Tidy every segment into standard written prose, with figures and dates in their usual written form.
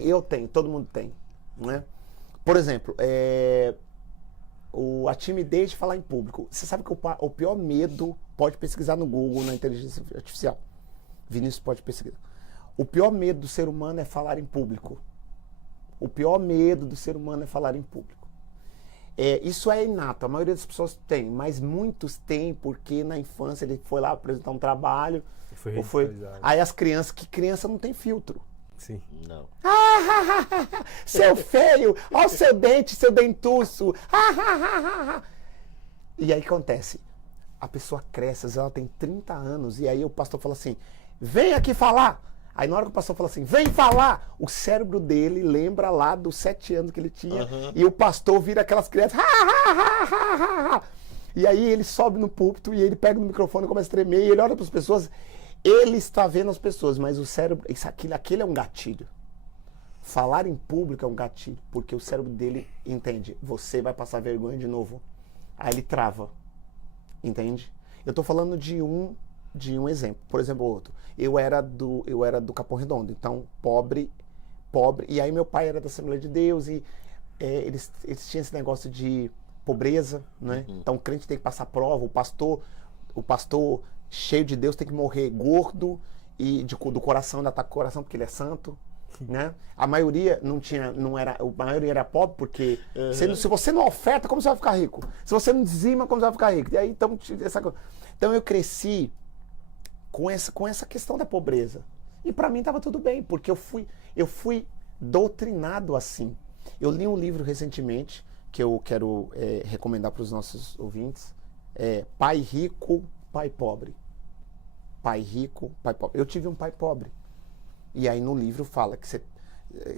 Eu tenho, todo mundo tem, né? Por exemplo, a timidez de falar em público. Você sabe que o pior medo, pode pesquisar no Google, na inteligência artificial. Vinícius pode pesquisar. O pior medo do ser humano é falar em público. O pior medo do ser humano é falar em público. Isso é inato, a maioria das pessoas tem, mas muitos têm porque na infância ele foi lá apresentar um trabalho. Aí as crianças, que criança não tem filtro. Sim. Não. Seu feio, olha o seu dente, seu dentuço. E aí o que acontece? A pessoa cresce, às vezes ela tem 30 anos, e aí o pastor fala assim, vem aqui falar. Aí na hora que o pastor fala assim, vem falar, o cérebro dele lembra lá dos 7 anos que ele tinha, e o pastor vira aquelas crianças, e aí ele sobe no púlpito, e ele pega no microfone e começa a tremer, e ele olha para as pessoas, ele está vendo as pessoas, mas o cérebro, aquele é um gatilho. Falar em público é um gatilho, porque o cérebro dele entende, você vai passar vergonha de novo. Aí ele trava, entende? Eu estou falando de um exemplo, por exemplo, outro. Eu era do Capão Redondo, então pobre, e aí meu pai era da Assembleia de Deus, e eles tinham esse negócio de pobreza, né? Então o crente tem que passar prova, o pastor cheio de Deus tem que morrer gordo e do coração, ainda tá com o coração porque ele é santo, né? A maioria a maioria era pobre porque se você não oferta, como você vai ficar rico? Se você não dizima, como você vai ficar rico? E aí então eu cresci com essa questão da pobreza. E para mim estava tudo bem, porque eu fui doutrinado assim. Eu li um livro recentemente que eu quero recomendar para os nossos ouvintes, Pai Rico, Pai Pobre. Pai rico, pai pobre. Eu tive um pai pobre. E aí no livro fala que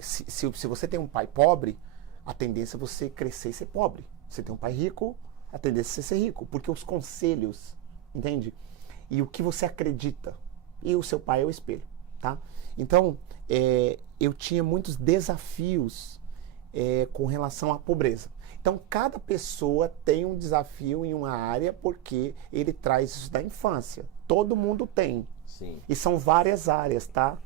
se você tem um pai pobre, a tendência é você crescer e ser pobre. Se você tem um pai rico, a tendência é você ser rico. Porque os conselhos, entende? E o que você acredita. E o seu pai é o espelho, tá? Então, eu tinha muitos desafios com relação à pobreza. Então, cada pessoa tem um desafio em uma área porque ele traz isso da infância. Todo mundo tem. Sim. E são várias áreas, tá?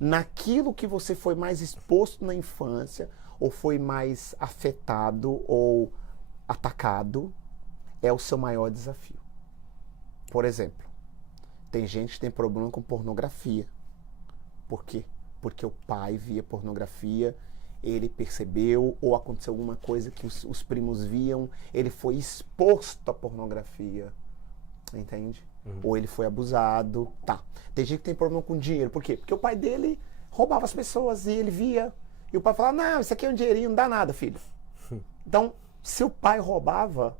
Naquilo que você foi mais exposto na infância, ou foi mais afetado ou atacado, é o seu maior desafio. Por exemplo, tem gente que tem problema com pornografia. Por quê? Porque o pai via pornografia, ele percebeu, ou aconteceu alguma coisa que os primos viam, ele foi exposto à pornografia, entende? Ou ele foi abusado, tá. Tem gente que tem problema com dinheiro, por quê? Porque o pai dele roubava as pessoas e ele via, e o pai falava, não, isso aqui é um dinheirinho, não dá nada, filho. Então, se o pai roubava,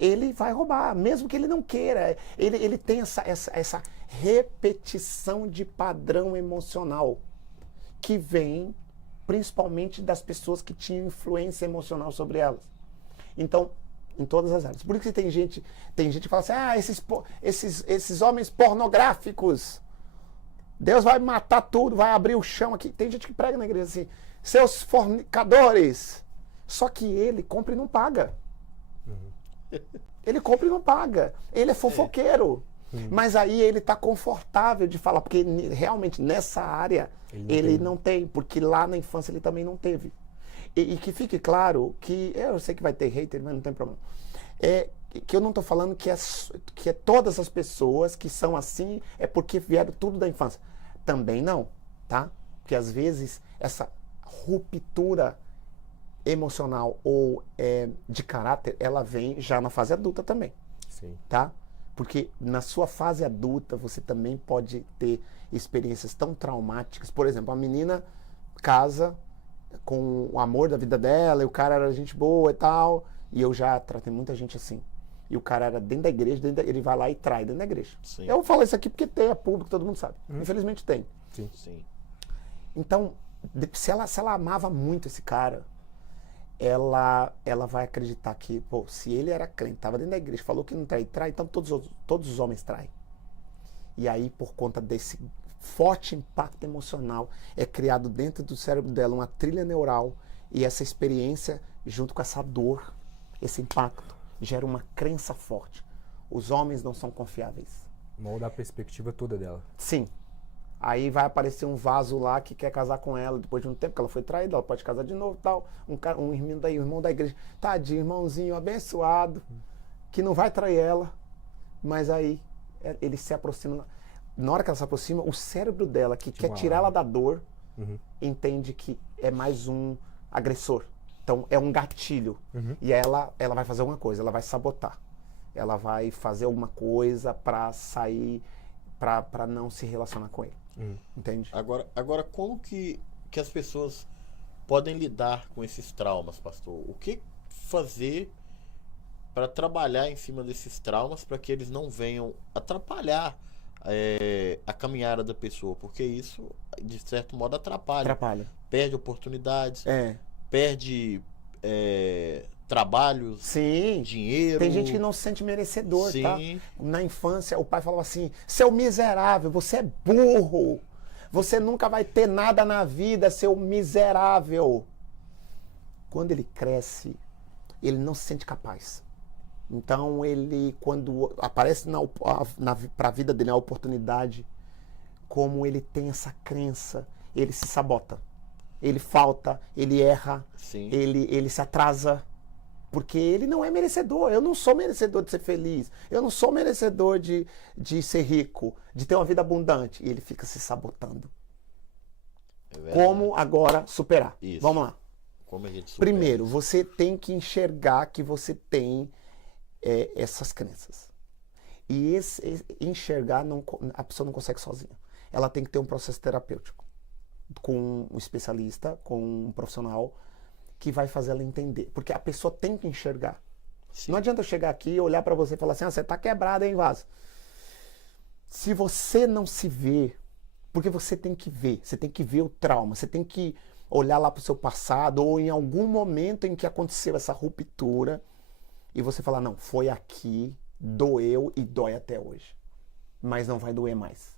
ele vai roubar, mesmo que ele não queira. Ele tem essa repetição de padrão emocional que vem principalmente das pessoas que tinham influência emocional sobre elas. Então, em todas as áreas. Por isso que tem gente que fala assim, esses homens pornográficos, Deus vai matar tudo, vai abrir o chão aqui. Tem gente que prega na igreja assim, seus fornicadores. Só que ele compra e não paga. Ele compra e não paga. Ele é fofoqueiro. Mas aí ele está confortável de falar, porque realmente nessa área ele não tem, porque lá na infância ele também não teve. E que fique claro que, eu sei que vai ter hater, mas não tem problema. Que eu não estou falando que é todas as pessoas que são assim, é porque vieram tudo da infância. Também não, tá? Porque às vezes essa ruptura emocional ou de caráter, ela vem já na fase adulta também. Sim. Tá? Porque na sua fase adulta você também pode ter experiências tão traumáticas. Por exemplo, a menina casa com o amor da vida dela, e o cara era gente boa e tal, e eu já tratei muita gente assim. E o cara era dentro da igreja, ele vai lá e trai dentro da igreja. Sim. Eu falo isso aqui porque é público, todo mundo sabe. Infelizmente tem. Sim. Sim. Então, se ela amava muito esse cara, ela vai acreditar que, pô, se ele era crente, estava dentro da igreja, falou que não trai, então todos os homens traem. E aí, por conta desse forte impacto emocional, é criado dentro do cérebro dela uma trilha neural, e essa experiência, junto com essa dor, esse impacto, gera uma crença forte. Os homens não são confiáveis. Molda a perspectiva toda dela. Sim. Aí vai aparecer um vaso lá que quer casar com ela depois de um tempo que ela foi traída, ela pode casar de novo, tal. Um irmão da igreja, tadinho, irmãozinho abençoado, que não vai trair ela, mas aí ele se aproxima. Na hora que ela se aproxima, o cérebro dela, que quer tirar ela da dor, entende que é mais um agressor. Então é um gatilho. E ela vai fazer alguma coisa, ela vai sabotar. Ela vai fazer alguma coisa pra sair, pra não se relacionar com ele. Entende? Agora como que as pessoas podem lidar com esses traumas, pastor? O que fazer para trabalhar em cima desses traumas para que eles não venham atrapalhar a caminhada da pessoa? Porque isso, de certo modo, atrapalha. Perde oportunidades, perde trabalhos, sim, dinheiro. Tem gente que não se sente merecedor, sim. Tá? Na infância, o pai falava assim, seu miserável, você é burro. Você nunca vai ter nada na vida, seu miserável. Quando ele cresce, ele não se sente capaz. Então, ele, quando aparece para a vida dele a oportunidade, como ele tem essa crença, ele se sabota. Ele falta, ele erra, ele se atrasa. Porque ele não é merecedor. Eu não sou merecedor de ser feliz. Eu não sou merecedor de ser rico, de ter uma vida abundante. E ele fica se sabotando. Como agora superar? Isso. Vamos lá. Como a gente supera? Primeiro, você tem que enxergar que você tem essas crenças. E enxergar, a pessoa não consegue sozinha. Ela tem que ter um processo terapêutico. Com um especialista, com um profissional que vai fazer ela entender. Porque a pessoa tem que enxergar. Sim. Não adianta eu chegar aqui e olhar pra você e falar assim, você tá quebrado, hein, Vaz? Se você não se vê, porque você tem que ver o trauma, você tem que olhar lá pro seu passado ou em algum momento em que aconteceu essa ruptura e você falar, não, foi aqui, doeu e dói até hoje. Mas não vai doer mais.